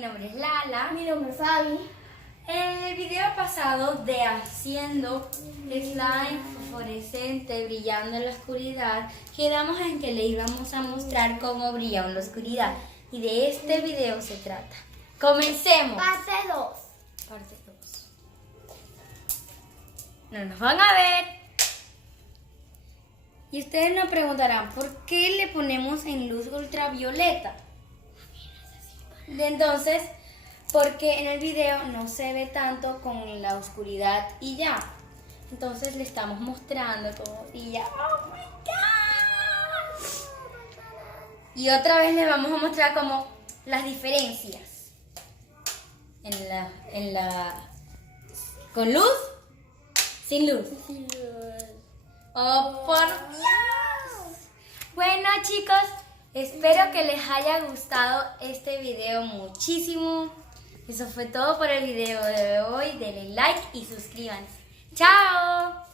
nombre es Lala. Mi nombre es Fabi. En el video pasado de haciendo slime fosforescente brillando en la oscuridad, quedamos en que le íbamos a mostrar cómo brilla en la oscuridad. Y de este video se trata. ¡Comencemos! Parte 2. Parte 2. No nos van a ver. Y ustedes nos preguntarán, ¿por qué le ponemos en luz ultravioleta? Entonces, porque en el video no se ve tanto con la oscuridad y ya. Entonces le estamos mostrando cómo brilla. ¡Oh my God! Y otra vez le vamos a mostrar como las diferencias. En la ¿con luz? Sin luz. ¡Oh, por Dios! Bueno, chicos, espero que les haya gustado este video muchísimo. Eso fue todo por el video de hoy. Denle like y suscríbanse. ¡Chao!